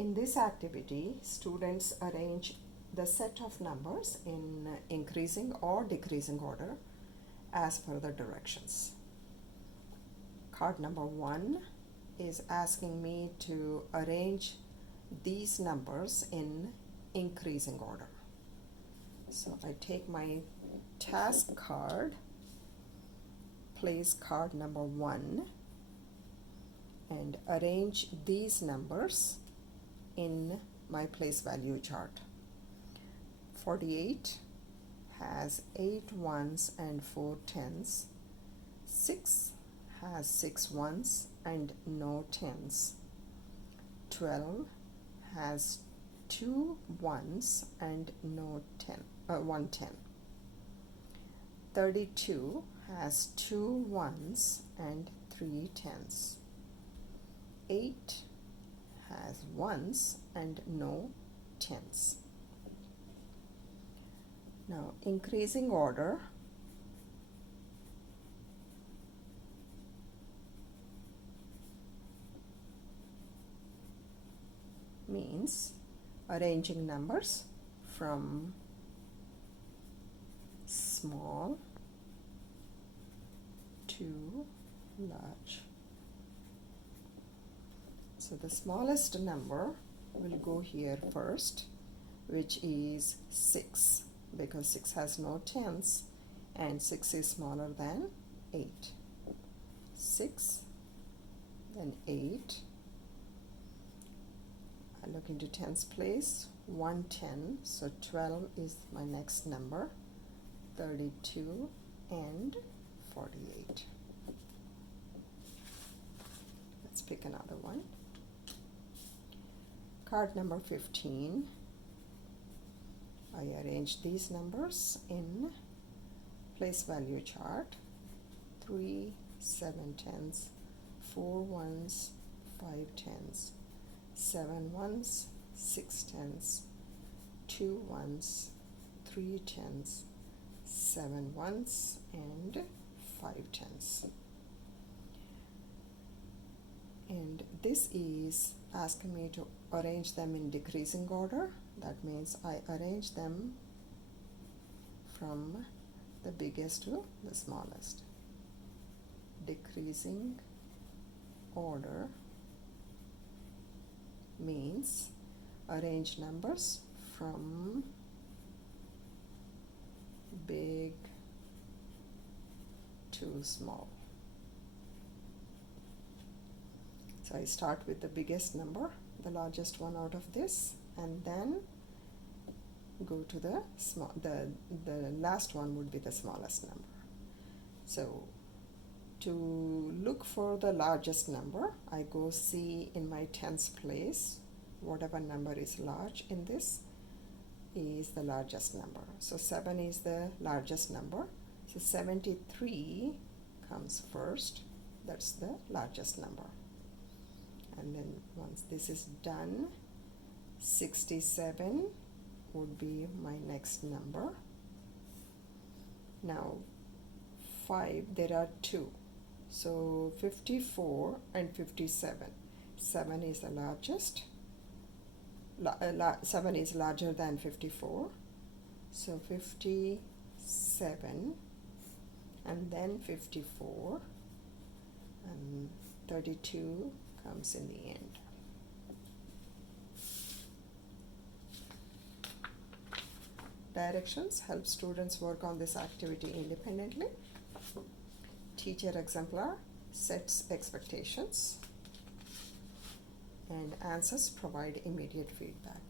In this activity, students arrange the set of numbers in increasing or decreasing order as per the directions. Card number 1 is asking me to arrange these numbers in increasing order. So I take my task card, place card number 1, and arrange these numbers in my place value chart. 48 has 8 ones and 4 tens. 6 has 6 ones and no tens. 12 has 2 ones and no 1 10. 32 has 2 ones and 3 tens. 8 has ones and no tens. Now, increasing order means arranging numbers from small to large. So the smallest number will go here first, which is 6, because 6 has no tens and 6 is smaller than 8. 6, then 8. I look into tens place, 1 10, so 12 is my next number, 32 and 48. Let's pick another one. Card number 15. I arrange these numbers in place value chart. 3 7 tens, 4 ones, 5 tens, 7 ones, 6 tens, 2 ones, 3 tens, 7 ones, and 5 tens. And this is asking me to arrange them in decreasing order. That means I arrange them from the biggest to the smallest. Decreasing order means arrange numbers from big to small. So I start with the biggest number, the largest one out of this, and then go to the small. The last one would be the smallest number. So to look for the largest number, I go see in my tens place whatever number is large in this is the largest number. So 7 is the largest number. So 73 comes first. That's the largest number. And then once this is done, 67 would be my next number. Now 5, there are 2. So 54 and 57. 7 is the largest. 7 is larger than 54. So 57 and then 54 and 32 comes in the end. Directions help students work on this activity independently. Teacher exemplar sets expectations, and answers provide immediate feedback.